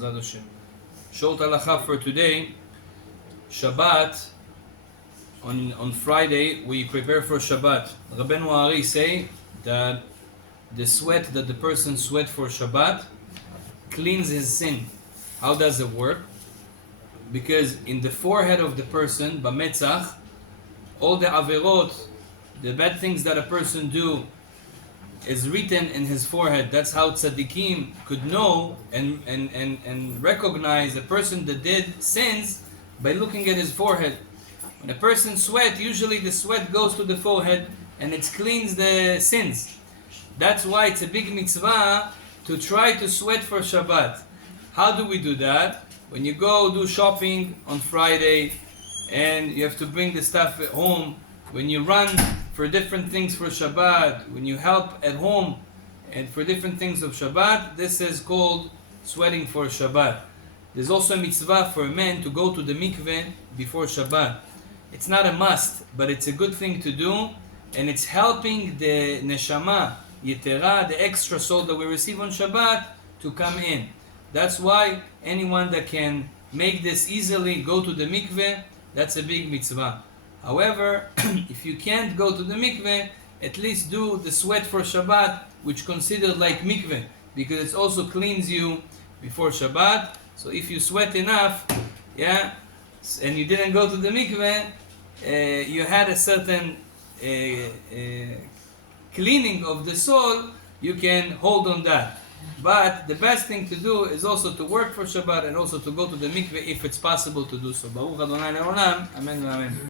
Bezrat Hashem. Short halacha for today. Shabbat. On Friday we prepare for Shabbat. Rabbeinu Ari say that the sweat that the person sweat for Shabbat cleans his sin. How does it work? Because in the forehead of the person, b'metzach, all the averot, the bad things that a person do, is written in his forehead. That's how tzaddikim could know and recognize a person that did sins by looking at his forehead. When a person sweat, usually the sweat goes to the forehead and it cleans the sins. That's why it's a big mitzvah to try to sweat for Shabbat. How do we do that? When you go do shopping on Friday and you have to bring the stuff at home, when you run for different things for Shabbat, when you help at home and for different things of Shabbat, this is called sweating for Shabbat. There's also a mitzvah for men to go to the mikveh before Shabbat. It's not a must, but it's a good thing to do, and it's helping the neshama, yetera, the extra soul that we receive on Shabbat, to come in. That's why anyone that can make this easily, go to the mikveh, that's a big mitzvah. However, if you can't go to the mikveh, at least do the sweat for Shabbat, which considered like mikveh, because it also cleans you before Shabbat. So if you sweat enough, and you didn't go to the mikveh, you had a certain cleaning of the soul, you can hold on that. But the best thing to do is also to work for Shabbat and also to go to the mikveh if it's possible to do so. Baruch Adonai Le'olam. Amen. Amen.